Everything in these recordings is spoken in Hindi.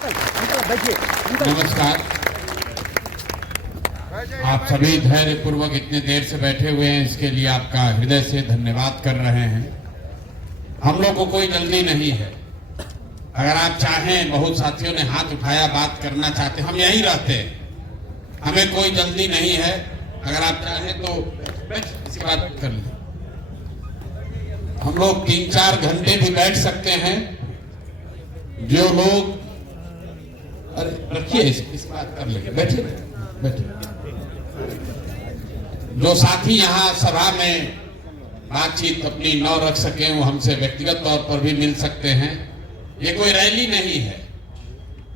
नमस्कार। आप सभी धैर्य पूर्वक इतने देर से बैठे हुए हैं, इसके लिए आपका हृदय से धन्यवाद कर रहे हैं। हम लोग को कोई जल्दी नहीं है। अगर आप चाहें, बहुत साथियों ने हाथ उठाया, बात करना चाहते, हम यहीं रहते हैं, हमें कोई जल्दी नहीं है। अगर आप चाहें तो इसकी बात कर लें। हम लोग 3-4 घंटे भी बैठ सकते हैं। जो लोग, अरे रखिए इस बात कर लेंगे, बैठिए बैठिए। जो साथी यहाँ सभा में बातचीत अपनी न रख सके, वो हमसे व्यक्तिगत तौर पर भी मिल सकते हैं। ये कोई रैली नहीं है,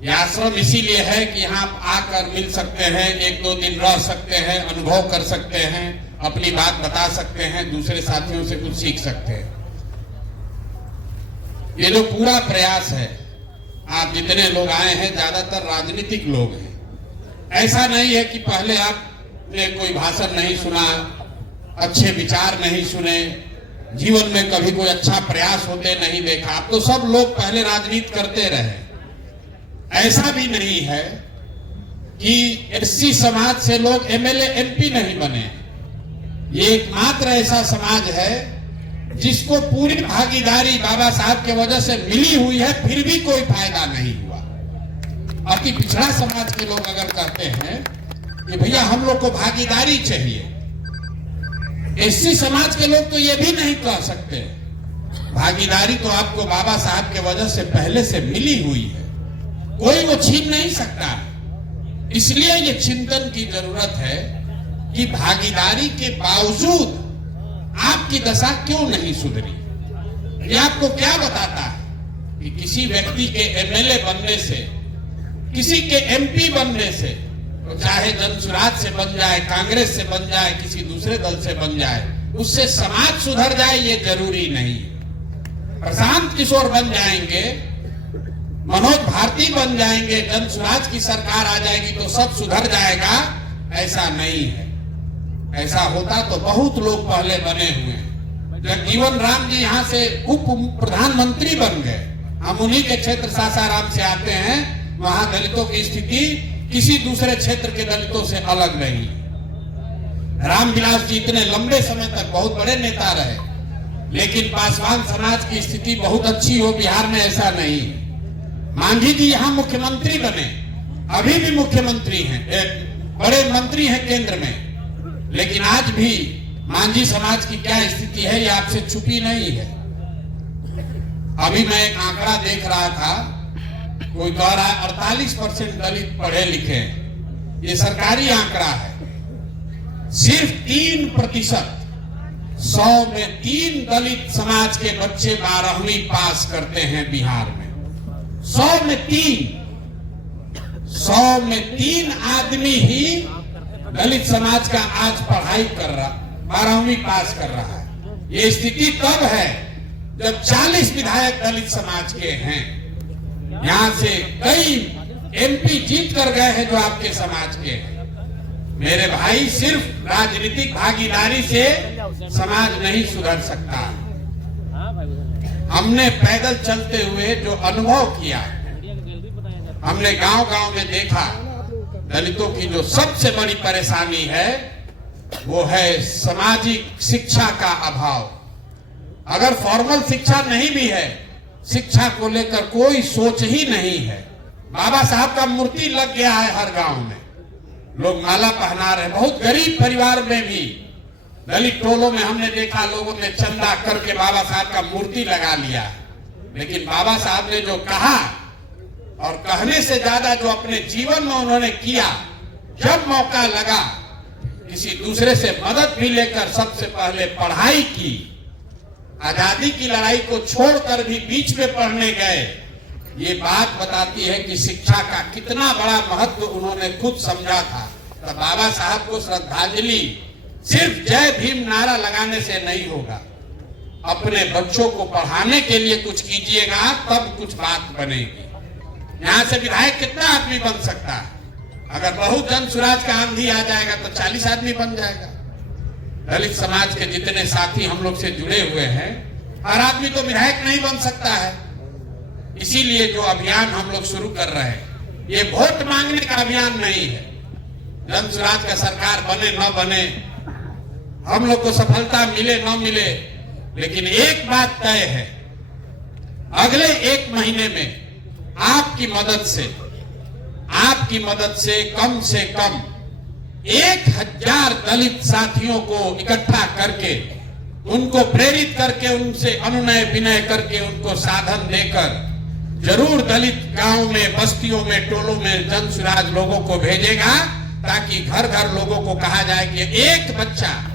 ये आश्रम इसीलिए है कि यहाँ आकर मिल सकते हैं, 1-2 दिन रह सकते हैं, अनुभव कर सकते हैं, अपनी बात बता सकते हैं, दूसरे साथियों से कुछ सीख सकते हैं। ये जो पूरा प्रयास है, आप जितने लोग आए हैं ज्यादातर राजनीतिक लोग हैं। ऐसा नहीं है कि पहले आपने कोई भाषण नहीं सुना, अच्छे विचार नहीं सुने, जीवन में कभी कोई अच्छा प्रयास होते नहीं देखा। आप तो सब लोग पहले राजनीति करते रहे। ऐसा भी नहीं है कि एससी समाज से लोग एमएलए एमपी नहीं बने। ये एकमात्र ऐसा समाज है जिसको पूरी भागीदारी बाबा साहब की वजह से मिली हुई है, फिर भी कोई फायदा नहीं हुआ। अति पिछड़ा समाज के लोग अगर कहते हैं कि भैया हम लोग को भागीदारी चाहिए, एससी समाज के लोग तो ये भी नहीं कह सकते। भागीदारी तो आपको बाबा साहब के वजह से पहले से मिली हुई है, कोई वो छीन नहीं सकता। इसलिए ये चिंतन की जरूरत है कि भागीदारी के बावजूद आपकी दशा क्यों नहीं सुधरी। ये आपको क्या बताता है कि किसी व्यक्ति के एमएलए बनने से, किसी के एमपी बनने से, तो चाहे जनसुराज से बन जाए, कांग्रेस से बन जाए, किसी दूसरे दल से बन जाए, उससे समाज सुधर जाए ये जरूरी नहीं। प्रशांत किशोर बन जाएंगे, मनोज भारती बन जाएंगे, जनसुराज की सरकार आ जाएगी तो सब सुधर जाएगा, ऐसा नहीं है। ऐसा होता तो बहुत लोग पहले बने हुए हैं। जगजीवन राम जी यहाँ से उप प्रधानमंत्री बन गए। हम उन्हीं के क्षेत्र सासाराम से आते हैं। वहां दलितों की स्थिति किसी दूसरे क्षेत्र के दलितों से अलग नहीं। रामविलास जी इतने लंबे समय तक बहुत बड़े नेता रहे, लेकिन पासवान समाज की स्थिति बहुत अच्छी हो बिहार में, ऐसा नहीं। मांझी जी यहाँ मुख्यमंत्री बने, अभी भी मुख्यमंत्री हैं, बड़े मंत्री हैं केंद्र में, लेकिन आज भी मांझी समाज की क्या स्थिति है ये आपसे छुपी नहीं है। अभी मैं एक आंकड़ा देख रहा था, कोई कह रहा है 48% दलित पढ़े लिखे हैं। ये सरकारी आंकड़ा है। सिर्फ 3%, 100 में 3 दलित समाज के बच्चे 12वीं पास करते हैं बिहार में। 100 में 3 आदमी ही दलित समाज का आज पढ़ाई कर रहा, 12वीं पास कर रहा है। ये स्थिति तब है जब 40 विधायक दलित समाज के हैं। यहां से कई एमपी जीत कर गए हैं जो आपके समाज के हैं। मेरे भाई, सिर्फ राजनीतिक भागीदारी से समाज नहीं सुधर सकता। हमने पैदल चलते हुए जो अनुभव किया, हमने गांव-गांव में देखा, दलितों की जो सबसे बड़ी परेशानी है वो है सामाजिक शिक्षा का अभाव। अगर फॉर्मल शिक्षा नहीं भी है, शिक्षा को लेकर कोई सोच ही नहीं है। बाबा साहब का मूर्ति लग गया है हर गांव में, लोग माला पहना रहे। बहुत गरीब परिवार में भी, दलित टोलों में हमने देखा, लोगों ने चंदा करके बाबा साहब का मूर्ति लगा लिया। लेकिन बाबा साहब ने जो कहा और कहने से ज्यादा जो अपने जीवन में उन्होंने किया, जब मौका लगा किसी दूसरे से मदद भी लेकर सबसे पहले पढ़ाई की। आजादी की लड़ाई को छोड़कर भी बीच में पढ़ने गए। ये बात बताती है कि शिक्षा का कितना बड़ा महत्व उन्होंने खुद समझा था। तो बाबा साहब को श्रद्धांजलि सिर्फ जय भीम नारा लगाने से नहीं होगा। अपने बच्चों को पढ़ाने के लिए कुछ कीजिएगा, तब कुछ बात बनेगी। यहाँ से विधायक कितना आदमी बन सकता है? अगर बहुत जन सुराज का आंधी आ जाएगा तो 40 आदमी बन जाएगा। दलित समाज के जितने साथी हम लोग से जुड़े हुए हैं, हर आदमी तो विधायक नहीं बन सकता है। इसीलिए जो अभियान हम लोग शुरू कर रहे हैं, ये वोट मांगने का अभियान नहीं है। जन स्वराज का सरकार बने न बने, हम लोग को सफलता मिले न मिले, लेकिन एक बात तय है, अगले 1 महीने में आपकी मदद से कम 1000 दलित साथियों को इकट्ठा करके, उनको प्रेरित करके, उनसे अनुनय विनय करके, उनको साधन देकर जरूर दलित गांव में, बस्तियों में, टोलों में जन स्वराज लोगों को भेजेगा, ताकि घर घर लोगों को कहा जाए कि एक बच्चा,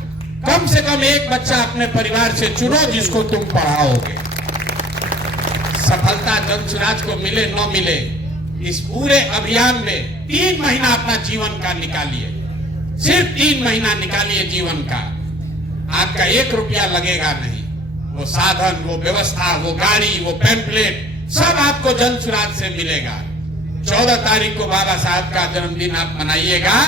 कम से कम एक बच्चा अपने परिवार से चुनो जिसको तुम पढ़ाओगे। सफलता जन स्वराज को मिले न मिले, इस पूरे अभियान में 3 महीना अपना जीवन का निकालिए, सिर्फ 3 महीना निकालिए जीवन का। आपका 1 रुपया लगेगा नहीं। वो साधन, वो व्यवस्था, वो गाड़ी, वो पैम्पलेट सब आपको जन स्वराज से मिलेगा। 14 तारीख को बाबा साहब का जन्मदिन आप मनाइएगा।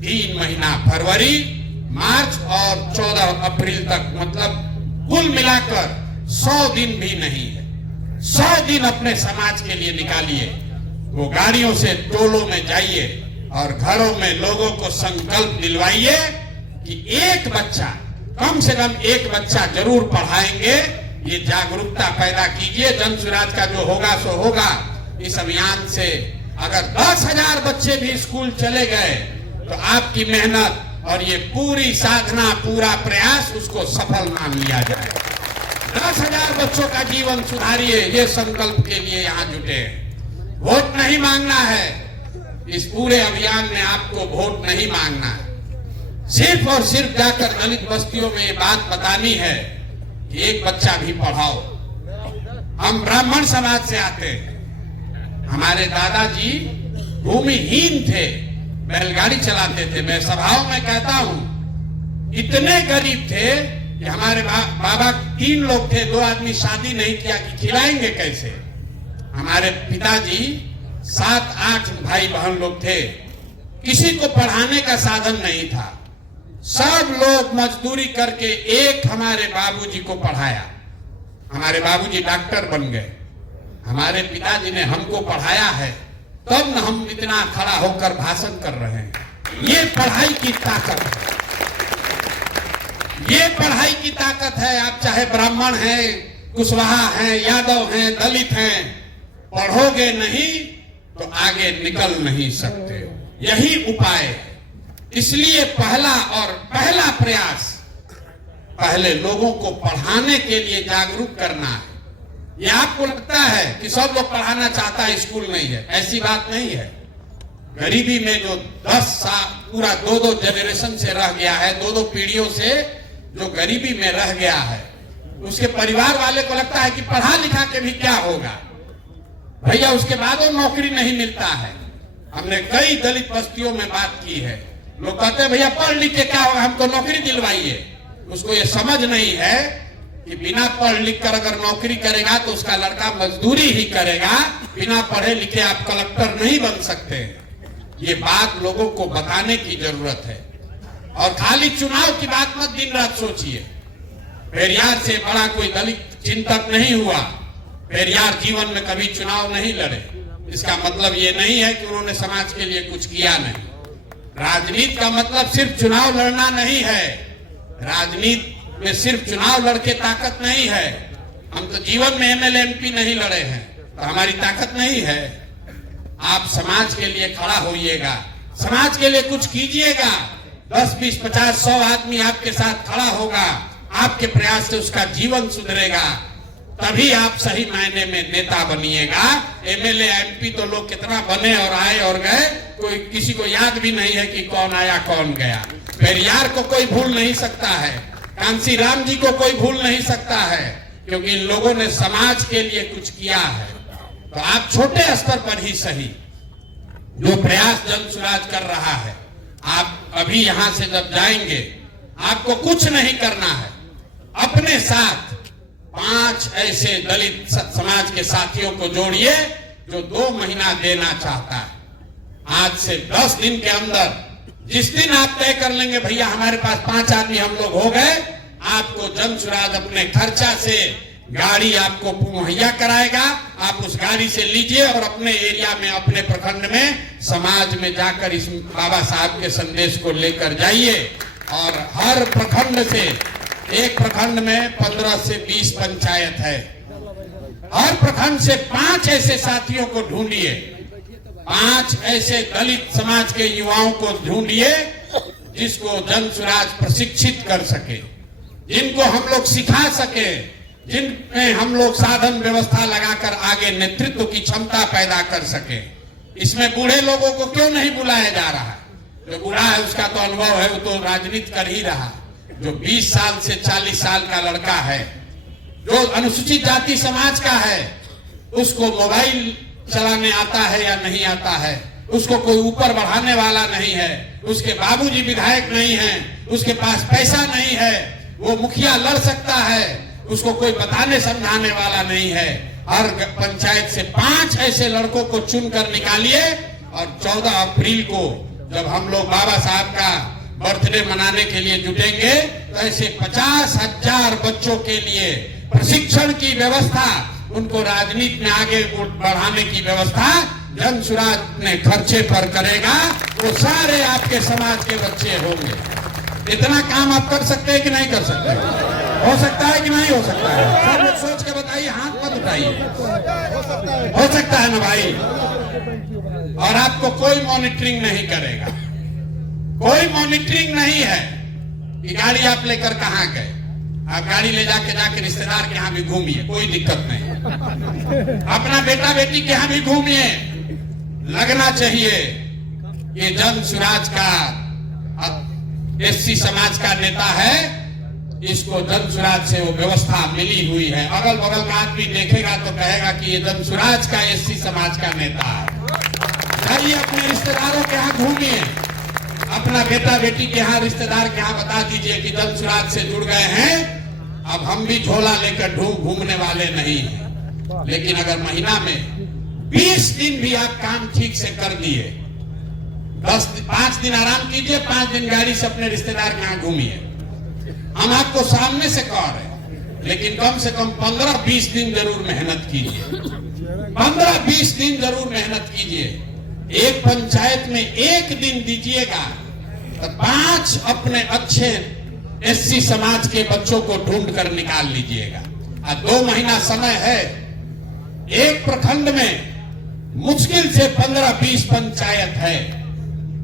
3 महीना फरवरी, मार्च और 14 अप्रैल तक, मतलब कुल मिलाकर 100 दिन भी नहीं है। 100 दिन अपने समाज के लिए निकालिए। वो गाड़ियों से टोलों में जाइए और घरों में लोगों को संकल्प दिलवाइए कि एक बच्चा, कम से कम एक बच्चा जरूर पढ़ाएंगे। ये जागरूकता पैदा कीजिए। जन स्वराज का जो होगा सो होगा। इस अभियान से अगर 10,000 बच्चे भी स्कूल चले गए तो आपकी मेहनत और ये पूरी साधना, पूरा प्रयास, उसको सफल मान लिया जाए। 10,000 बच्चों का जीवन सुधारिए, ये संकल्प के लिए यहाँ जुटे हैं। वोट नहीं मांगना है। इस पूरे अभियान में आपको वोट नहीं मांगना है। सिर्फ और सिर्फ जाकर दलित बस्तियों में ये बात बतानी है कि एक बच्चा भी पढ़ाओ। हम ब्राह्मण समाज से आते हैं। हमारे दादाजी भूमिहीन थे, बैलगाड़ी चलाते थे। मैं सभाओं में कहता हूं, इतने गरीब थे कि हमारे बाबा 3 लोग थे, 2 आदमी शादी नहीं किया कि खिलाएंगे कैसे। हमारे पिताजी 7-8 भाई बहन लोग थे। किसी को पढ़ाने का साधन नहीं था। सब लोग मजदूरी करके एक हमारे बाबूजी को पढ़ाया। हमारे बाबूजी डॉक्टर बन गए। हमारे पिताजी ने हमको पढ़ाया है, तब न हम इतना खड़ा होकर भाषण कर रहे हैं। ये पढ़ाई की ताकत है। ये पढ़ाई की ताकत है। आप चाहे ब्राह्मण हैं, कुशवाहा हैं, यादव हैं, दलित हैं, पढ़ोगे नहीं तो आगे निकल नहीं सकते। यही उपाय है। इसलिए पहला प्रयास, पहले लोगों को पढ़ाने के लिए जागरूक करना है। ये आपको लगता है कि सब लोग पढ़ाना चाहता है, स्कूल नहीं है, ऐसी बात नहीं है। गरीबी में जो 10 साल पूरा 2-2 जनरेशन से रह गया है, 2-2 पीढ़ियों से जो गरीबी में रह गया है, उसके परिवार वाले को लगता है कि पढ़ा लिखा के भी क्या होगा भैया, उसके बाद वो नौकरी नहीं मिलता है। हमने कई दलित बस्तियों में बात की है। लोग कहते हैं भैया पढ़ लिख के क्या होगा, हमको नौकरी दिलवाइए। उसको ये समझ नहीं है कि बिना पढ़ लिख कर अगर नौकरी करेगा तो उसका लड़का मजदूरी ही करेगा। बिना पढ़े लिखे आप कलेक्टर नहीं बन सकते। ये बात लोगों को बताने की जरूरत है। और खाली चुनाव की बात मत दिन रात सोचिए। पेरियार से बड़ा कोई दलित चिंतक नहीं हुआ। पेरियार जीवन में कभी चुनाव नहीं लड़े। इसका मतलब ये नहीं है कि उन्होंने समाज के लिए कुछ किया नहीं। राजनीति का मतलब सिर्फ चुनाव लड़ना नहीं है। राजनीति में सिर्फ चुनाव लड़के ताकत नहीं है। हम तो जीवन में एमएलए एमपी नहीं लड़े हैं, तो हमारी ताकत नहीं है। आप समाज के लिए खड़ा होइएगा, समाज के लिए कुछ कीजिएगा। 10, 20, 50, 100 आदमी आपके साथ खड़ा होगा। आपके प्रयास से उसका जीवन सुधरेगा। तभी आप सही मायने में नेता बनिएगा। एमएलए एमपी तो लोग कितना बने और आए और गए, कोई किसी को याद भी नहीं है कि कौन आया कौन गया। पेरियार को कोई भूल नहीं सकता है, कांसी राम जी को कोई भूल नहीं सकता है, क्योंकि इन लोगों ने समाज के लिए कुछ किया है। तो आप छोटे स्तर पर ही सही जो प्रयास जन स्वराज कर रहा है, आप अभी यहां से जब जाएंगे, आपको कुछ नहीं करना है। अपने साथ 5 ऐसे दलित समाज के साथियों को जोड़िए जो 2 महीना देना चाहता है। आज से 10 दिन के अंदर, जिस दिन आप तय कर लेंगे भैया हमारे पास 5 आदमी हम लोग हो गए, आपको जन स्वराज अपने खर्चा से गाड़ी आपको मुहैया कराएगा। आप उस गाड़ी से लीजिए और अपने एरिया में, अपने प्रखंड में, समाज में जाकर इस बाबा साहब के संदेश को लेकर जाइए। और हर प्रखंड से, एक प्रखंड में 15 से 20 पंचायत है, हर प्रखंड से 5 ऐसे साथियों को ढूंढिए, 5 ऐसे दलित समाज के युवाओं को ढूंढिए जिसको जन स्वराज प्रशिक्षित कर सके, जिनको हम लोग सिखा सके, जिनमें हम लोग साधन व्यवस्था लगाकर आगे नेतृत्व की क्षमता पैदा कर सके। इसमें बूढ़े लोगों को क्यों नहीं बुलाया जा रहा है? जो बूढ़ा है उसका तो अनुभव है, वो तो राजनीति कर ही रहा। जो 20 साल से 40 साल का लड़का है, जो अनुसूचित जाति समाज का है, उसको मोबाइल चलाने आता है या नहीं आता है, उसको कोई ऊपर बढ़ाने वाला नहीं है, उसके बाबूजी विधायक नहीं है, उसके पास पैसा नहीं है, वो मुखिया लड़ सकता है, उसको कोई बताने समझाने वाला नहीं है। हर पंचायत से 5 ऐसे लड़कों को चुनकर निकालिए और 14 अप्रैल को जब हम लोग बाबा साहब का बर्थडे मनाने के लिए जुटेंगे तो ऐसे 50,000 बच्चों के लिए प्रशिक्षण की व्यवस्था, उनको राजनीति में आगे बढ़ाने की व्यवस्था जन स्वराज ने खर्चे पर करेगा। वो सारे आपके समाज के बच्चे होंगे। इतना काम आप कर सकते हैं कि नहीं कर सकते? हो सकता है कि नहीं हो सकता है? सब लोग सोच के बताइए, हाथ मत उठाइए। हो सकता है ना भाई? और आपको कोई मॉनिटरिंग नहीं करेगा, कोई मॉनिटरिंग नहीं है कि गाड़ी आप लेकर कहां गए। आप गाड़ी ले जाके रिश्तेदार के यहाँ भी घूमिए, कोई दिक्कत नहीं। अपना बेटा बेटी के यहाँ भी घूमिए। लगना चाहिए ये जन स्वराज का एससी समाज का नेता है, इसको जन स्वराज से वो व्यवस्था मिली हुई है। अगल बगल का आदमी देखेगा तो कहेगा कि ये जन स्वराज का एससी समाज का नेता है। जाइए अपने रिश्तेदारों के यहाँ घूमिए, अपना बेटा बेटी के यहाँ, रिश्तेदार के यहाँ बता दीजिए कि जन स्वराज से जुड़ गए हैं, अब हम भी झोला लेकर घूमने वाले नहीं हैं। लेकिन अगर महीना में 20 दिन भी आप काम ठीक से कर दिए, 5 दिन आराम कीजिए, 5 दिन गाड़ी से अपने रिश्तेदार के यहाँ घूमिए। हम आपको सामने से कह रहे हैं, लेकिन कम से कम 15-20 दिन जरूर मेहनत कीजिए। 15-20 दिन जरूर मेहनत कीजिए। एक पंचायत में 1 दिन दीजिएगा तो 5 अपने अच्छे एससी समाज के बच्चों को ढूंढ कर निकाल लीजिएगा। 2 महीना समय है। एक प्रखंड में मुश्किल से 15-20 पंचायत है।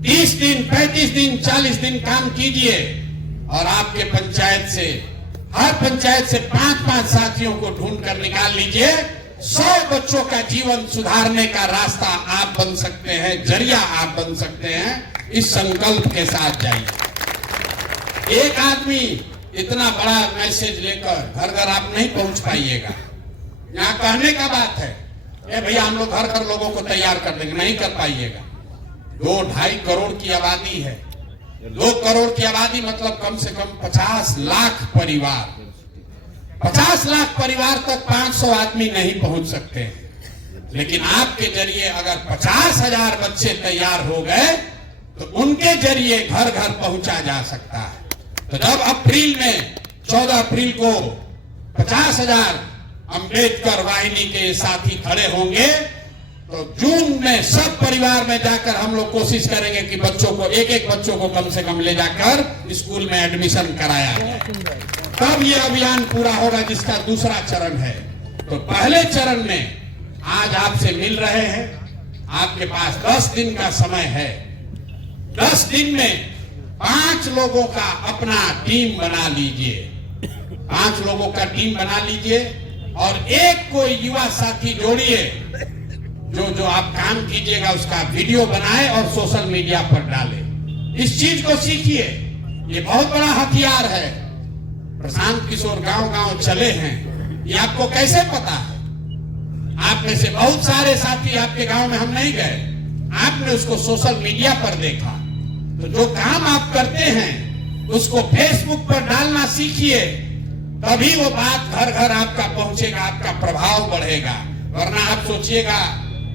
30 दिन, 35 दिन, 40 दिन काम कीजिए और आपके पंचायत से, हर पंचायत से 5-5 साथियों को ढूंढ कर निकाल लीजिए। 100 बच्चों का जीवन सुधारने का रास्ता आप बन सकते हैं, जरिया आप बन सकते हैं। इस संकल्प के साथ जाइए। एक आदमी इतना बड़ा मैसेज लेकर घर घर आप नहीं पहुंच पाइएगा। यहाँ कहने का बात है, ए भैया हम लोग घर घर लोगों को तैयार कर देंगे, नहीं कर पाइएगा। 2-2.5 करोड़ की आबादी है। 2 करोड़ की आबादी मतलब कम से कम 50 लाख परिवार। 50 लाख परिवार तक 500 आदमी नहीं पहुंच सकते हैं। लेकिन आपके जरिए अगर 50,000 बच्चे तैयार हो गए तो उनके जरिए घर घर पहुंचा जा सकता है। तो जब अप्रैल में 14 अप्रैल को 50,000 अंबेडकर वाहिनी के साथी खड़े होंगे तो जून में सब परिवार में जाकर हम लोग कोशिश करेंगे कि बच्चों को, एक बच्चों को कम से कम ले जाकर स्कूल में एडमिशन कराया जाए। तब ये अभियान पूरा होगा, जिसका दूसरा चरण है। तो पहले चरण में आज आपसे मिल रहे हैं। आपके पास 10 दिन का समय है। 10 दिन में 5 लोगों का अपना टीम बना लीजिए। 5 लोगों का टीम बना लीजिए और एक कोई युवा साथी जोड़िए जो आप काम कीजिएगा उसका वीडियो बनाए और सोशल मीडिया पर डाले। इस चीज को सीखिए, ये बहुत बड़ा हथियार है। प्रशांत किशोर गांव-गांव चले हैं, ये आपको कैसे पता है? आप में से बहुत सारे साथी आपके गांव में हम नहीं गए, आपने उसको सोशल मीडिया पर देखा। तो जो काम आप करते हैं उसको फेसबुक पर डालना सीखिए, तभी वो बात घर घर आपका पहुंचेगा, आपका प्रभाव बढ़ेगा। वरना आप सोचिएगा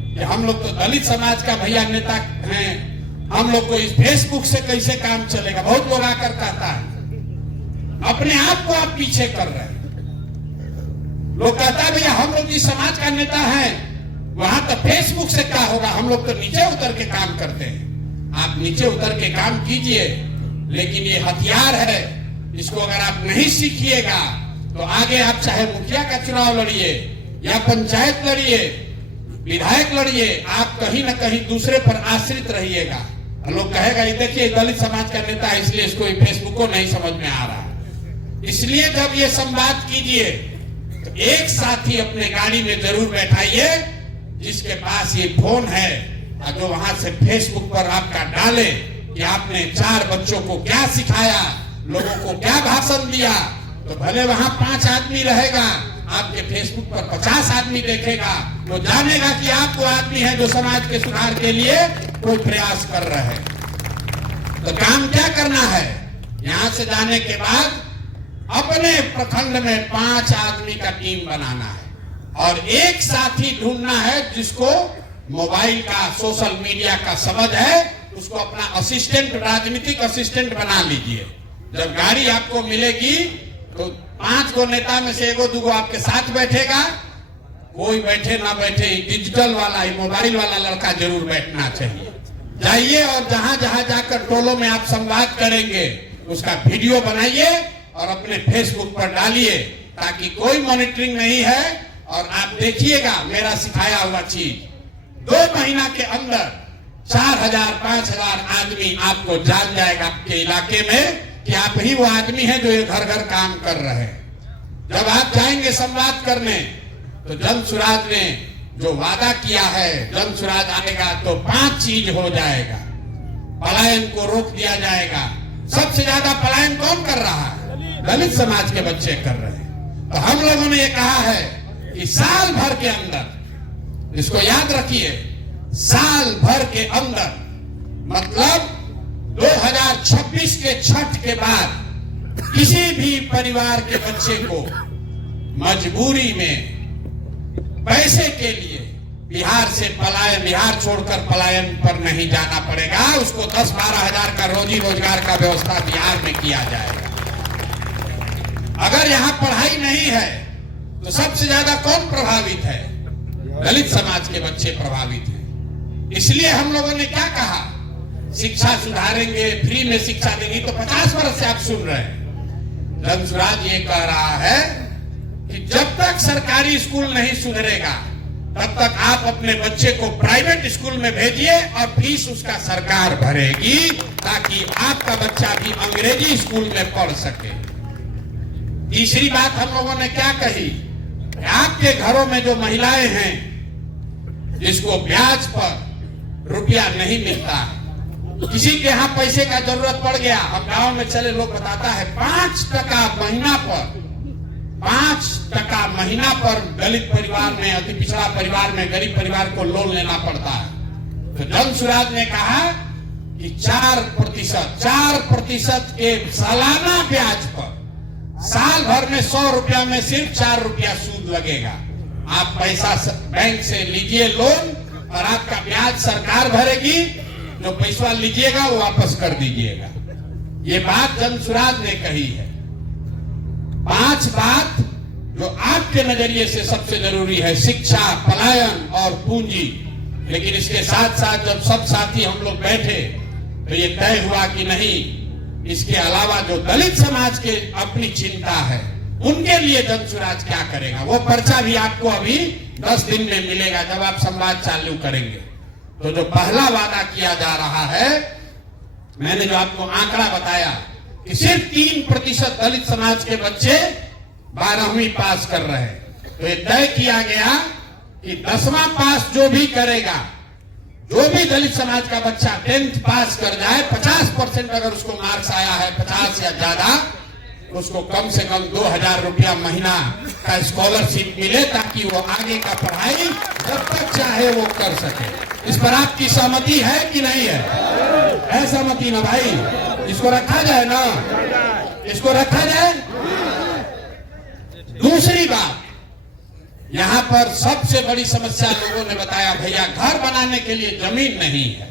कि हम लोग तो दलित समाज का भैया नेता हैं, हम लोग को इस फेसबुक से कैसे काम चलेगा। बहुत लोग आकर कहता है, अपने आप को आप पीछे कर रहे हैं। लोग कहता है भैया हम लोग जिस समाज का नेता है वहां तो फेसबुक से क्या होगा, हम लोग तो नीचे उतर के काम करते हैं। आप नीचे उतर के काम कीजिए, लेकिन ये हथियार है, इसको अगर आप नहीं सीखिएगा तो आगे आप चाहे मुखिया का चुनाव लड़िए या पंचायत लड़िए, विधायक लड़िए, आप कहीं ना कहीं दूसरे पर आश्रित रहिएगा। लोग कहेगा ये देखिए दलित समाज का नेता है इसलिए इसको फेसबुक को नहीं समझ में आ रहा। इसलिए जब ये संवाद कीजिए तो एक साथी अपने गाड़ी में जरूर बैठाइए जिसके पास ये फोन है और जो वहां से फेसबुक पर आपका डाले कि आपने 4 बच्चों को क्या सिखाया, लोगों को क्या भाषण दिया, तो भले वहां 5 आदमी रहेगा, आपके फेसबुक पर 50 आदमी देखेगा, वो जानेगा कि आप वो आदमी है जो समाज के सुधार के लिए कोई प्रयास कर रहे हैं। तो काम क्या करना है, यहां से जाने के बाद अपने प्रखंड में 5 आदमी का टीम बनाना है और एक साथी ढूंढना है जिसको मोबाइल का, सोशल मीडिया का समझ है, उसको अपना असिस्टेंट, राजनीतिक असिस्टेंट बना लीजिए। जब गाड़ी आपको मिलेगी तो 5 गो नेता में से 1 2 आपके साथ बैठेगा, कोई बैठे ना बैठे, डिजिटल वाला, मोबाइल वाला लड़का जरूर बैठना चाहिए। जाइए और जहां जहां जाकर टोलों में आप संवाद करेंगे उसका वीडियो बनाइए और अपने फेसबुक पर डालिए, ताकि कोई मॉनिटरिंग नहीं है। और आप देखिएगा मेरा सिखाया हुआ चीज 2 महीना के अंदर 4000 5000 आदमी आपको जान जाएगा आपके इलाके में कि आप ही वो आदमी हैं जो ये घर घर काम कर रहे हैं। जब आप जाएंगे संवाद करने तो जन सुराज ने जो वादा किया है, जन सुराज आएगा तो 5 चीज हो जाएगा। पलायन को रोक दिया जाएगा। सबसे ज्यादा पलायन कौन कर रहा है? दलित समाज के बच्चे कर रहे हैं। तो हम लोगों ने ये कहा है कि साल भर के अंदर, इसको याद रखिए, साल भर के अंदर मतलब 2026 के छठ के बाद किसी भी परिवार के बच्चे को मजबूरी में पैसे के लिए बिहार से पलायन, बिहार छोड़कर पलायन पर नहीं जाना पड़ेगा। उसको 10-12 हजार का रोजी रोजगार का व्यवस्था बिहार में किया जाएगा। अगर यहाँ पढ़ाई नहीं है तो सबसे ज्यादा कौन प्रभावित है? दलित समाज के बच्चे प्रभावित हैं। इसलिए हम लोगों ने क्या कहा, शिक्षा सुधारेंगे, फ्री में शिक्षा देंगे। तो 50 वर्ष से आप सुन रहे हैं जन सुराज ये कह रहा है कि जब तक सरकारी स्कूल नहीं सुधरेगा तब तक आप अपने बच्चे को प्राइवेट स्कूल में भेजिए और फीस उसका सरकार भरेगी, ताकि आपका बच्चा भी अंग्रेजी स्कूल में पढ़ सके। तीसरी बात हम लोगों ने क्या कही, आपके घरों में जो महिलाएं हैं जिसको ब्याज पर रुपया नहीं मिलता है, किसी के यहाँ पैसे का जरूरत पड़ गया, हम गांव में चले लोग बताता है 5 टका महीना पर, 5 टका महीना पर दलित परिवार में, अति पिछड़ा परिवार में, गरीब परिवार को लोन लेना पड़ता है। तो जन सुराज ने कहा कि 4% के सालाना ब्याज पर साल भर में 100 रुपया में सिर्फ 4 रुपया सूद लगेगा। आप पैसा बैंक से लीजिए लोन और आपका ब्याज सरकार भरेगी, जो पैसा लीजिएगा वो वापस कर दीजिएगा। ये बात जन सुराज ने कही है। 5 बात जो आपके नजरिए से सबसे जरूरी है, शिक्षा, पलायन और पूंजी। लेकिन इसके साथ साथ जब सब साथी हम लोग बैठे तो ये तय हुआ कि नहीं, इसके अलावा जो दलित समाज के अपनी चिंता है उनके लिए जन सुराज क्या करेगा, वो पर्चा भी आपको अभी 10 दिन में मिलेगा जब आप संवाद चालू करेंगे। तो जो पहला वादा किया जा रहा है, मैंने जो आपको आंकड़ा बताया कि सिर्फ 3% दलित समाज के बच्चे 12वीं पास कर रहे हैं। तो ये तय किया गया कि 10वां पास जो भी करेगा, जो भी दलित समाज का बच्चा 10th पास कर जाए, 50% अगर उसको मार्क्स आया है 50 या ज्यादा, उसको कम से कम 2000 रुपया महीना का स्कॉलरशिप मिले, ताकि वो आगे का पढ़ाई जब तक चाहे वो कर सके। इस पर आपकी सहमति है कि नहीं है? है सहमति ना भाई? इसको रखा जाए ना, इसको रखा जाए। दूसरी बात, यहां पर सबसे बड़ी समस्या लोगों ने बताया, भैया घर बनाने के लिए जमीन नहीं है।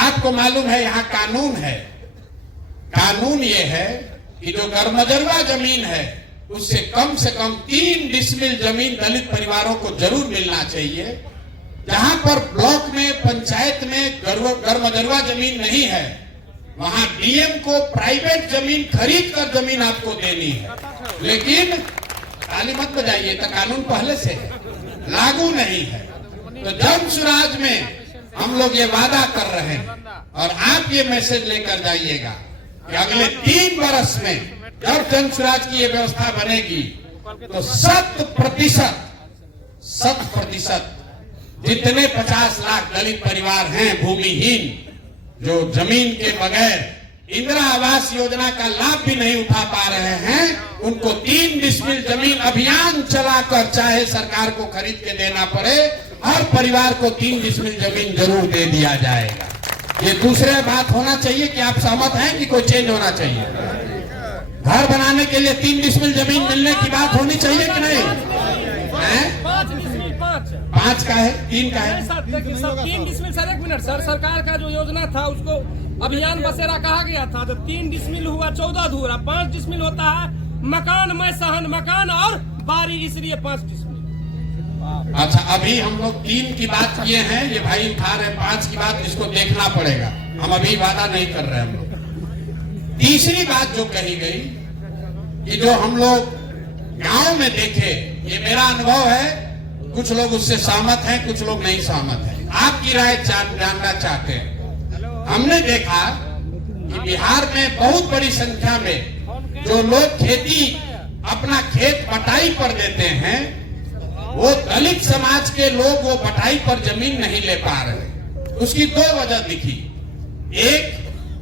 आपको मालूम है यहां कानून है। कानून ये है कि जो गरमजरुआ जमीन है उससे कम 3 डिसमिल जमीन दलित परिवारों को जरूर मिलना चाहिए। जहां पर ब्लॉक में, पंचायत में गरमजरवा जमीन नहीं है, वहां डीएम को प्राइवेट जमीन खरीद कर जमीन आपको देनी है। लेकिन ताली मत बजाइए, तो कानून पहले से है, लागू नहीं है। तो जन सुराज में हम लोग ये वादा कर रहे हैं और आप ये मैसेज लेकर जाइएगा कि अगले 3 वर्ष में जब जन सुराज की ये व्यवस्था बनेगी तो 100% जितने 50 लाख दलित परिवार हैं भूमिहीन, जो जमीन के बगैर इंदिरा आवास योजना का लाभ भी नहीं उठा पा रहे हैं, उनको 3 डिसमिल जमीन अभियान चलाकर, चाहे सरकार को खरीद के देना पड़े, हर परिवार को 3 डिसमिल जमीन जरूर दे दिया जाएगा। ये दूसरे बात होना चाहिए कि आप सहमत हैं कि कोई चेंज होना चाहिए? घर बनाने के लिए 3 डिसमिल जमीन मिलने की बात होनी चाहिए कि नहीं? 5 का है, 3 का है? 3 डिसमिल सर, 1 मिनट सर, सरकार का जो योजना था उसको अभियान बसेरा कहा गया था, तो 3 डिसमिल हुआ 14 धूरा, 5 डिसमिल होता है मकान में सहन मकान और बारी, इसलिए 5 डिसमिल। अच्छा, अभी हम लोग 3 की बात किए हैं, ये भाई उठा रहे 5 की बात, इसको देखना पड़ेगा, हम अभी वादा नहीं कर रहे हम लोग। तीसरी बात जो कही गई कि जो हम लोग गांव में देखे, ये मेरा अनुभव है, कुछ लोग उससे सहमत हैं, कुछ लोग नहीं सहमत हैं, आपकी राय जानना चाहते हैं। हमने देखा कि बिहार में बहुत बड़ी संख्या में जो लोग खेती, अपना खेत बटाई पर देते हैं, वो दलित समाज के लोग वो बटाई पर जमीन नहीं ले पा रहे। उसकी 2 वजह दिखी। एक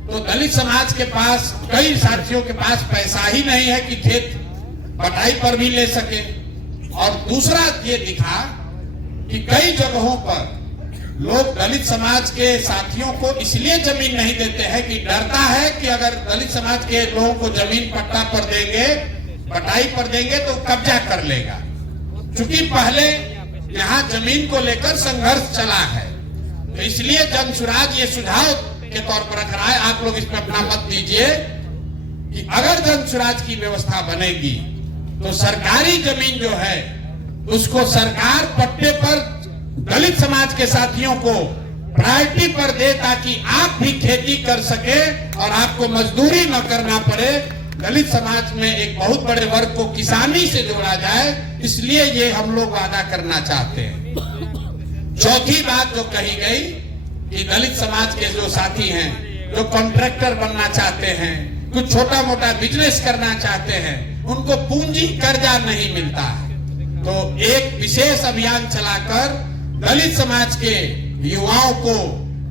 तो दलित समाज के पास, कई साथियों के पास पैसा ही नहीं है कि खेत बटाई पर भी ले सके, और दूसरा ये दिखा कि कई जगहों पर लोग दलित समाज के साथियों को इसलिए जमीन नहीं देते हैं कि डरता है कि अगर दलित समाज के लोगों को जमीन पट्टा पर देंगे, बटाई पर देंगे तो कब्जा कर लेगा। चूंकि पहले यहाँ जमीन को लेकर संघर्ष चला है, तो इसलिए जन सुराज ये सुझाव के तौर पर रख रहा है, आप लोग इस पर अपना मत दीजिए कि अगर जन सुराज की व्यवस्था बनेगी तो सरकारी जमीन जो है उसको सरकार पट्टे पर दलित समाज के साथियों को प्रायोरिटी पर दे, ताकि आप भी खेती कर सके और आपको मजदूरी न करना पड़े। दलित समाज में एक बहुत बड़े वर्ग को किसानी से जोड़ा जाए, इसलिए ये हम लोग वादा करना चाहते हैं। चौथी बात जो कही गई कि दलित समाज के जो साथी हैं, जो कॉन्ट्रैक्टर बनना चाहते हैं, कुछ छोटा मोटा बिजनेस करना चाहते हैं, उनको पूंजी कर्जा नहीं मिलता है, तो एक विशेष अभियान चलाकर दलित समाज के युवाओं को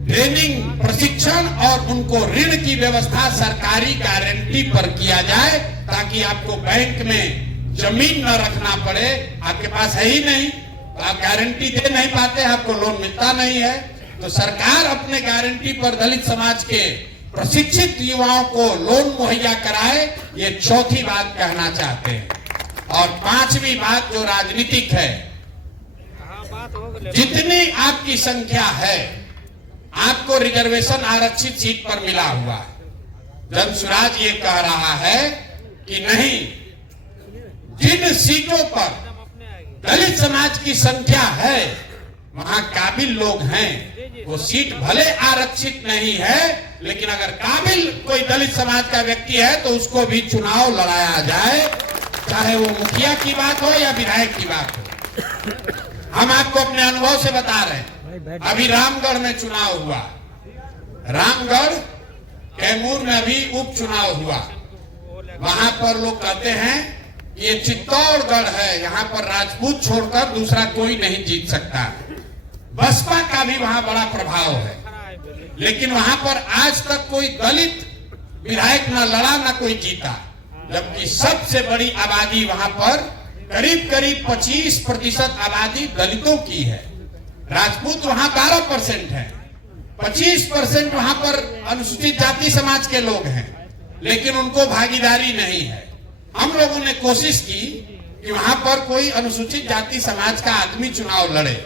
ट्रेनिंग, प्रशिक्षण और उनको ऋण की व्यवस्था सरकारी गारंटी पर किया जाए, ताकि आपको बैंक में जमीन न रखना पड़े। आपके पास है ही नहीं, तो आप गारंटी दे नहीं पाते, आपको लोन मिलता नहीं है, तो सरकार अपने गारंटी पर दलित समाज के प्रशिक्षित युवाओं को लोन मुहैया कराए। ये चौथी बात कहना चाहते हैं। और 5वीं बात जो राजनीतिक है, जितनी आपकी संख्या है, आपको रिजर्वेशन आरक्षित सीट पर मिला हुआ है। जन सुराज ये कह रहा है कि नहीं, जिन सीटों पर दलित समाज की संख्या है, वहां काबिल लोग हैं, वो सीट भले आरक्षित नहीं है, लेकिन अगर काबिल कोई दलित समाज का व्यक्ति है तो उसको भी चुनाव लड़ाया जाए, चाहे वो मुखिया की बात हो या विधायक की बात हो। हम आपको अपने अनुभव से बता रहे हैं। अभी रामगढ़ में चुनाव हुआ, रामगढ़ कैमूर में अभी उपचुनाव हुआ। वहां पर लोग कहते हैं ये चित्तौड़गढ़ है, यहाँ पर राजपूत छोड़कर दूसरा कोई नहीं जीत सकता। बसपा का भी वहां बड़ा प्रभाव है, लेकिन वहां पर आज तक कोई दलित विधायक न लड़ा न कोई जीता, जबकि सबसे बड़ी आबादी वहां पर करीब 25% आबादी दलितों की है। राजपूत वहां 12% है, 25% वहां पर अनुसूचित जाति समाज के लोग हैं, लेकिन उनको भागीदारी नहीं है। हम लोगों ने कोशिश की कि वहां पर कोई अनुसूचित जाति समाज का आदमी चुनाव लड़े,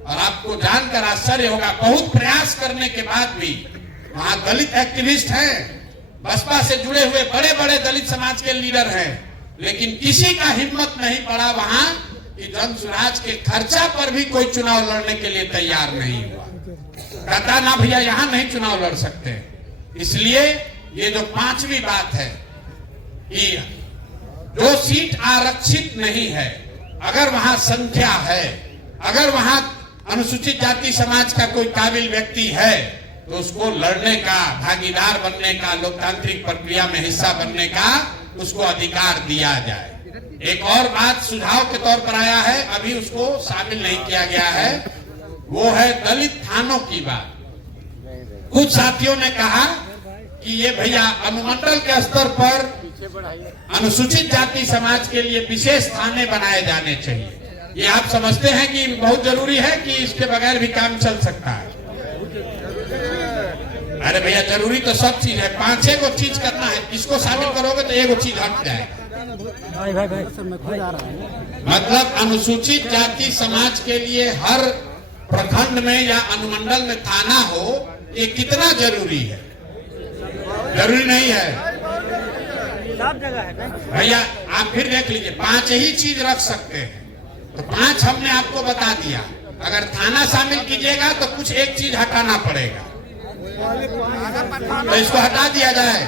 और आपको जानकर आश्चर्य होगा, बहुत प्रयास करने के बाद भी वहां दलित एक्टिविस्ट हैं, बसपा से जुड़े हुए बड़े बड़े दलित समाज के लीडर हैं, लेकिन किसी का हिम्मत नहीं पड़ा वहां कि जन स्वराज के खर्चा पर भी कोई चुनाव लड़ने के लिए तैयार नहीं हुआ। कहता ना भैया यहां नहीं चुनाव लड़ सकते। इसलिए ये जो पांचवी बात है कि जो सीट आरक्षित नहीं है, अगर वहां संख्या है, अगर वहां अनुसूचित जाति समाज का कोई काबिल व्यक्ति है तो उसको लड़ने का, भागीदार बनने का, लोकतांत्रिक प्रक्रिया में हिस्सा बनने का उसको अधिकार दिया जाए। एक और बात सुझाव के तौर पर आया है, अभी उसको शामिल नहीं किया गया है, वो है दलित थानों की बात। कुछ साथियों ने कहा कि ये भैया अनुमंडल के स्तर पर अनुसूचित जाति समाज के लिए विशेष थाने बनाए जाने चाहिए। ये आप समझते हैं कि बहुत जरूरी है कि इसके बगैर भी काम चल सकता है? अरे भैया जरूरी तो सब चीज है, 5-6 को चीज करना है, इसको शामिल करोगे तो एगो चीज हट जाएगा। मतलब अनुसूचित जाति समाज के लिए हर प्रखंड में या अनुमंडल में थाना हो, ये कितना जरूरी है? जरूरी नहीं है सब जगह है भैया। आप फिर देख लीजिए, 5 ही चीज रख सकते हैं, तो 5 हमने आपको बता दिया। अगर थाना शामिल कीजिएगा तो कुछ एक चीज हटाना पड़ेगा, तो इसको हटा दिया जाए।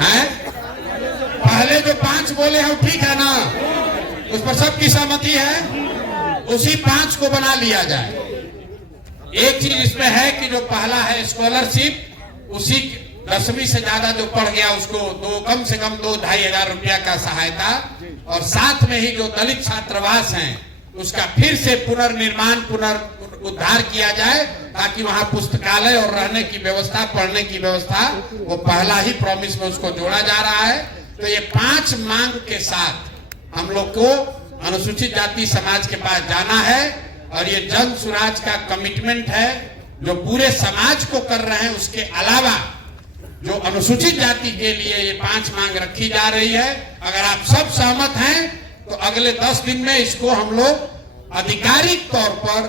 हैं? पहले जो 5 बोले हैं वो ठीक है ना, उस पर सबकी सहमति है, उसी 5 को बना लिया जाए। एक चीज इसमें है कि जो पहला है स्कॉलरशिप, उसी 10वीं से ज्यादा जो पढ़ गया उसको कम से कम 2-2.5 हजार रुपया का सहायता, और साथ में ही जो दलित छात्रावास हैं उसका फिर से पुनर्निर्माण, पुनरुद्धार किया जाए, ताकि वहां पुस्तकालय और रहने की व्यवस्था, पढ़ने की व्यवस्था, वो पहला ही प्रॉमिस में उसको जोड़ा जा रहा है। तो ये 5 मांग के साथ हम लोग को अनुसूचित जाति समाज के पास जाना है, और ये जन स्वराज का कमिटमेंट है जो पूरे समाज को कर रहे हैं। उसके अलावा जो अनुसूचित जाति के लिए ये 5 मांग रखी जा रही है, अगर आप सब सहमत हैं तो अगले 10 दिन में इसको हम लोग आधिकारिक तौर पर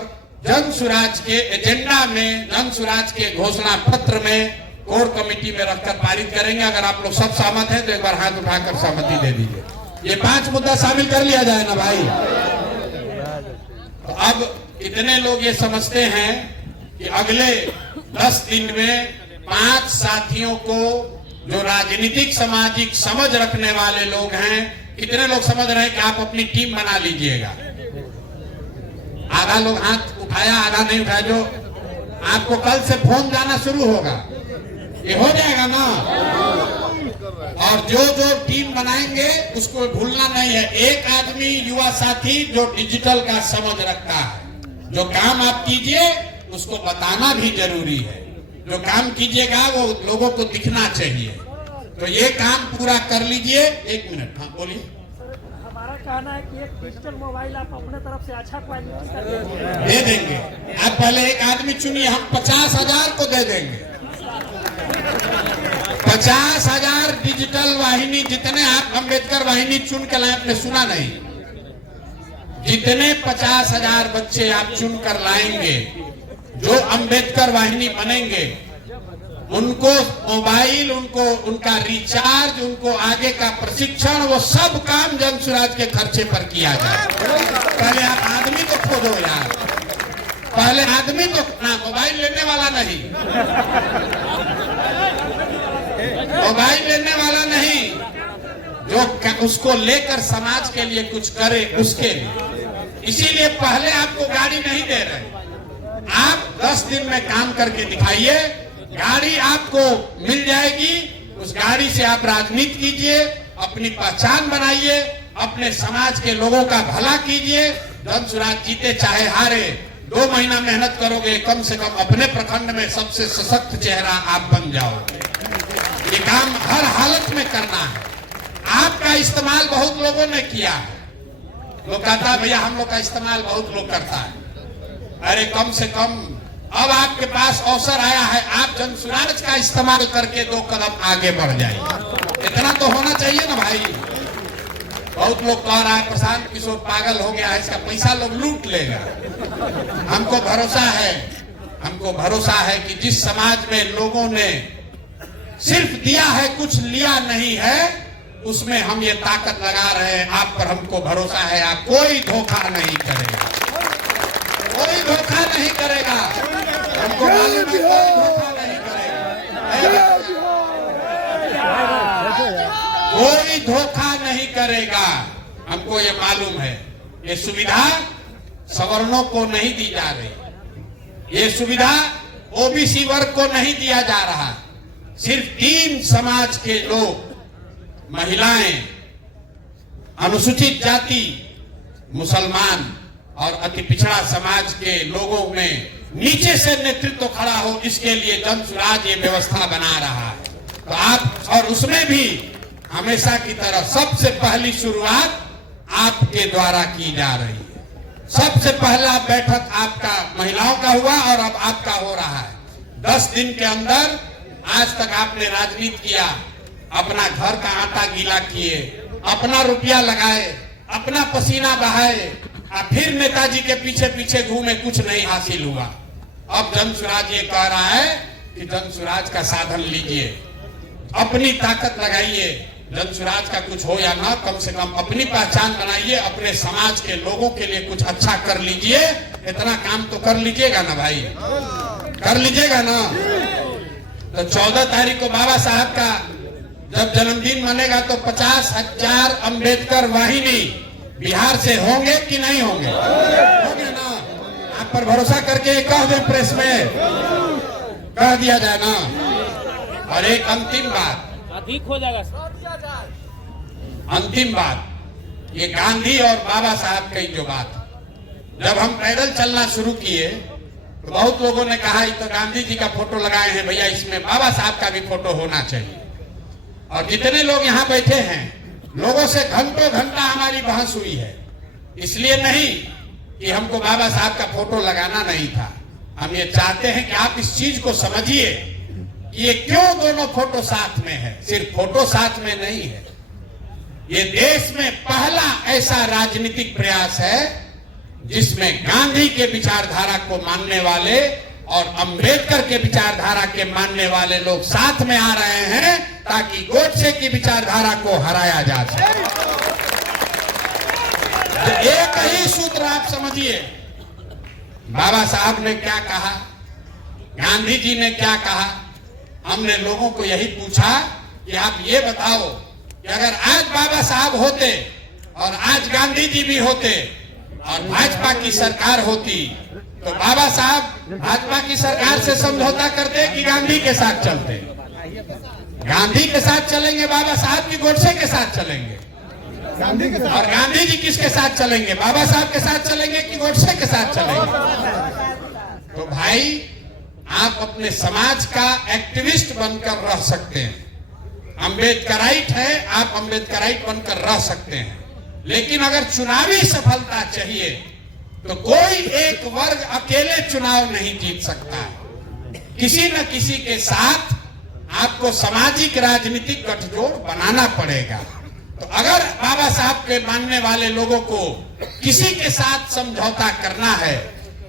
जन स्वराज के एजेंडा में, जन स्वराज के घोषणा पत्र में, कोर कमेटी में रखकर पारित करेंगे। अगर आप लोग सब सहमत हैं तो एक बार हाथ उठाकर सहमति दे दीजिए। ये 5 मुद्दा शामिल कर लिया जाए ना भाई। तो अब इतने लोग ये समझते हैं कि अगले 10 दिन में 5 साथियों को, जो राजनीतिक सामाजिक समझ रखने वाले लोग हैं, कितने लोग समझ रहे हैं कि आप अपनी टीम बना लीजिएगा? आधा लोग हाथ उठाया, आधा नहीं उठाया। जो आपको कल से फोन जाना शुरू होगा, ये हो जाएगा ना। और जो जो टीम बनाएंगे उसको भूलना नहीं है। एक आदमी युवा साथी जो डिजिटल का समझ रखता है, जो काम आप कीजिए उसको बताना भी जरूरी है। जो काम कीजिएगा वो लोगों को दिखना चाहिए। तो ये काम पूरा कर लीजिए। 1 मिनट, हाँ बोलिए। हमारा कहना है कि एक डिजिटल मोबाइल आप अपने तरफ से अच्छा क्वालिटी का दे देंगे। आप पहले एक आदमी चुनिए, हम 50,000 को दे देंगे। 50,000 डिजिटल वाहिनी, जितने आप अम्बेडकर वाहिनी चुन के लाए, आपने सुना नहीं? जितने 50,000 बच्चे आप चुन कर लाएंगे जो अम्बेडकर वाहिनी बनेंगे, उनको मोबाइल, उनको उनका रिचार्ज, उनको आगे का प्रशिक्षण, वो सब काम जन स्वराज के खर्चे पर किया जाए। पहले आप आदमी को खोजो यार, पहले आदमी को ना, मोबाइल लेने वाला नहीं, मोबाइल लेने वाला नहीं, जो उसको लेकर समाज के लिए कुछ करे उसके लिए। इसीलिए पहले आपको गाड़ी नहीं दे रहे, आप 10 दिन में काम करके दिखाइए, गाड़ी आपको मिल जाएगी। उस गाड़ी से आप राजनीति कीजिए, अपनी पहचान बनाइए, अपने समाज के लोगों का भला कीजिए। जन स्वराज जीते चाहे हारे, 2 महीना मेहनत करोगे, कम से कम अपने प्रखंड में सबसे सशक्त चेहरा आप बन जाओगे। ये काम हर हालत में करना है। आपका इस्तेमाल बहुत लोगों ने किया है। लोग कहता है भैया हम लोग का इस्तेमाल बहुत लोग करता है। अरे कम से कम अब आपके पास अवसर आया है, आप जन स्वराज का इस्तेमाल करके 2 कदम आगे बढ़ जाइए। इतना तो होना चाहिए ना भाई। बहुत लोग कह रहा है प्रशांत किशोर पागल हो गया है, इसका पैसा लोग लूट लेगा। हमको भरोसा है कि जिस समाज में लोगों ने सिर्फ दिया है, कुछ लिया नहीं है, उसमें हम ये ताकत लगा रहे हैं। आप पर हमको भरोसा है, आप कोई धोखा नहीं करेगा, कोई धोखा नहीं करेगा, हमको मालूम है कोई धोखा नहीं करेगा, कोई धोखा नहीं करेगा, हमको ये मालूम है। ये सुविधा सवर्णों को नहीं दी जा रही, ये सुविधा ओबीसी वर्ग को नहीं दिया जा रहा, सिर्फ 3 समाज के लोग, महिलाएं, अनुसूचित जाति, मुसलमान और अति पिछड़ा समाज के लोगों में नीचे से नेतृत्व खड़ा हो, इसके लिए जन स्वराज ये व्यवस्था बना रहा है। तो आप, और उसमें भी हमेशा की तरह सबसे पहली शुरुआत आपके द्वारा की जा रही है। सबसे पहला बैठक आपका महिलाओं का हुआ और अब आपका हो रहा है। 10 दिन के अंदर आज तक आपने राजनीति किया, अपना घर का आटा गीला किए, अपना रुपया लगाए, अपना पसीना बहाए, और फिर नेताजी के पीछे पीछे घूमे, कुछ नहीं हासिल हुआ। अब जन स्वराज ये कह रहा है कि जन स्वराज का साधन लीजिए, अपनी ताकत लगाइए, जन स्वराज का कुछ हो या ना, कम से कम अपनी पहचान बनाइए, अपने समाज के लोगों के लिए कुछ अच्छा कर लीजिए। इतना काम तो कर लीजिएगा ना भाई, कर लीजिएगा ना। तो 14 तारीख को बाबा साहब का जब जन्मदिन मनेगा तो 50,000 अंबेडकर वाहिनी बिहार से होंगे कि नहीं होंगे? होंगे ना। आप पर भरोसा करके कह दें, प्रेस में कह दिया जाए ना। और एक अंतिम बात, अधिक हो जाएगा, अंतिम बात, ये गांधी और बाबा साहब की जो बात, जब हम पैदल चलना शुरू किए तो बहुत लोगों ने कहा तो गांधी जी का फोटो लगाए हैं भैया, इसमें बाबा साहब का भी फोटो होना चाहिए। और जितने लोग यहाँ बैठे हैं, लोगों से घंटों घंटा हमारी बहस हुई है, इसलिए नहीं कि हमको बाबा साहब का फोटो लगाना नहीं था। हम ये चाहते हैं कि आप इस चीज को समझिए कि ये क्यों दोनों फोटो साथ में है। सिर्फ फोटो साथ में नहीं है, ये देश में पहला ऐसा राजनीतिक प्रयास है जिसमें गांधी के विचारधारा को मानने वाले और अंबेडकर के विचारधारा के मानने वाले लोग साथ में आ रहे हैं, ताकि गोडसे की विचारधारा को हराया जा सके। तो एक ही सूत्र आप समझिए, बाबा साहब ने क्या कहा, गांधी जी ने क्या कहा। हमने लोगों को यही पूछा कि आप ये बताओ कि अगर आज बाबा साहब होते और आज गांधी जी भी होते और भाजपा की सरकार होती, तो बाबा साहब भाजपा की सरकार से समझौता करते कि गांधी के साथ चलते? गांधी के साथ चलेंगे बाबा साहब की गोडसे के साथ चलेंगे? गांधी के साथ। और गांधी जी किसके साथ चलेंगे, बाबा साहब के साथ चलेंगे कि गोडसे के साथ चलेंगे? तो भाई, आप अपने समाज का एक्टिविस्ट बनकर रह सकते हैं, अम्बेडकराइट है, आप अम्बेडकराइट बनकर रह सकते हैं, लेकिन अगर चुनावी सफलता चाहिए तो कोई एक वर्ग अकेले चुनाव नहीं जीत सकता। किसी न किसी के साथ आपको सामाजिक राजनीतिक गठजोड़ बनाना पड़ेगा। तो अगर बाबा साहब के मानने वाले लोगों को किसी के साथ समझौता करना है,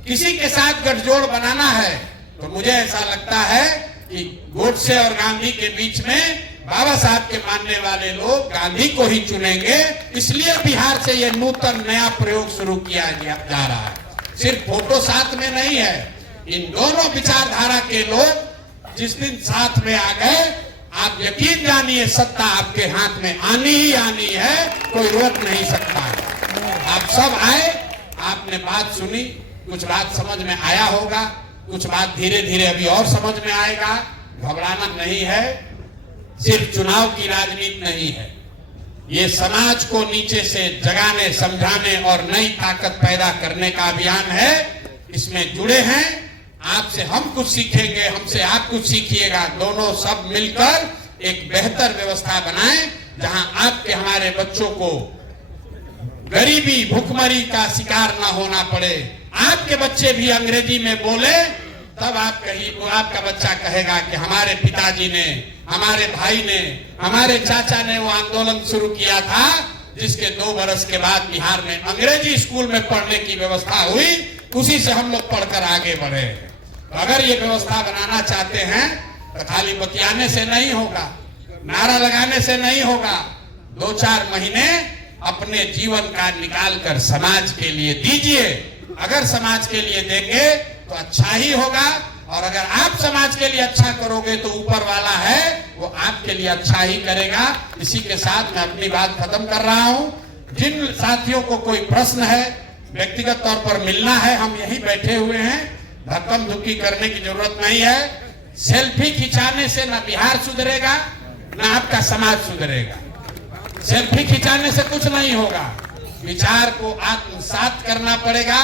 किसी के साथ गठजोड़ बनाना है, तो मुझे ऐसा लगता है कि गोडसे और गांधी के बीच में बाबा साहब के मानने वाले लोग गांधी को ही चुनेंगे। इसलिए बिहार से ये नूतन नया प्रयोग शुरू किया जा रहा है। सिर्फ फोटो साथ में नहीं है, इन दोनों विचारधारा के लोग जिस दिन साथ में आ गए, आप यकीन जानिए सत्ता आपके हाथ में आनी ही आनी है, कोई रोक नहीं सकता है। आप सब आए, आपने बात सुनी, कुछ बात समझ में आया होगा, कुछ बात धीरे धीरे अभी और समझ में आएगा। घबराना नहीं है, सिर्फ चुनाव की राजनीति नहीं है, ये समाज को नीचे से जगाने, समझाने और नई ताकत पैदा करने का अभियान है। इसमें जुड़े हैं, आपसे हम कुछ सीखेंगे, हमसे आप कुछ सीखिएगा, दोनों सब मिलकर एक बेहतर व्यवस्था बनाएं, जहां आपके हमारे बच्चों को गरीबी, भूखमरी का शिकार ना होना पड़े। आपके बच्चे भी अंग्रेजी में बोले, तब आपका बच्चा कहेगा कि हमारे पिताजी ने, हमारे भाई ने, हमारे चाचा ने वो आंदोलन शुरू किया था, जिसके 2 बरस के बाद बिहार में अंग्रेजी स्कूल में पढ़ने की व्यवस्था हुई, उसी से हम लोग पढ़कर आगे बढ़े। तो अगर ये व्यवस्था बनाना चाहते हैं तो खाली बतियाने से नहीं होगा, नारा लगाने से नहीं होगा, 2-4 महीने अपने जीवन का निकाल कर समाज के लिए दीजिए। अगर समाज के लिए देंगे तो अच्छा ही होगा, और अगर आप समाज के लिए अच्छा करोगे तो ऊपर वाला है वो आपके लिए अच्छा ही करेगा। इसी के साथ मैं अपनी बात खत्म कर रहा हूं। जिन साथियों को कोई प्रश्न है, व्यक्तिगत तौर पर मिलना है, हम यही बैठे हुए हैं, धक्कम धुक्की करने की जरूरत नहीं है। सेल्फी खिंचाने से ना बिहार सुधरेगा ना आपका समाज सुधरेगा। सेल्फी खिंचाने से कुछ नहीं होगा। विचार को आत्मसात करना पड़ेगा,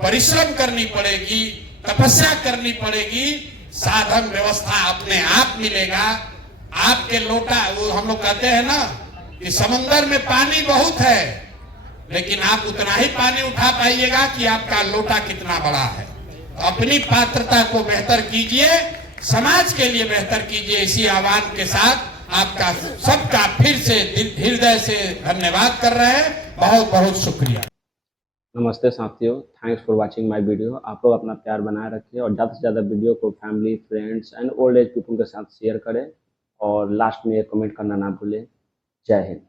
परिश्रम करनी पड़ेगी, तपस्या करनी पड़ेगी, साधन व्यवस्था अपने आप मिलेगा। आपके लोटा, वो हम लोग कहते हैं ना कि समंदर में पानी बहुत है, लेकिन आप उतना ही पानी उठा पाइएगा कि आपका लोटा कितना बड़ा है। तो अपनी पात्रता को बेहतर कीजिए, समाज के लिए बेहतर कीजिए। इसी आह्वान के साथ आपका सबका फिर से हृदय से धन्यवाद कर रहे हैं। बहुत बहुत शुक्रिया। नमस्ते साथियों, thanks for watching my video. आप लोग अपना प्यार बनाए रखिए और ज़्यादा से ज़्यादा वीडियो को family, friends and old age people के साथ शेयर करें, और लास्ट में एक कमेंट करना ना भूलें। जय हिंद।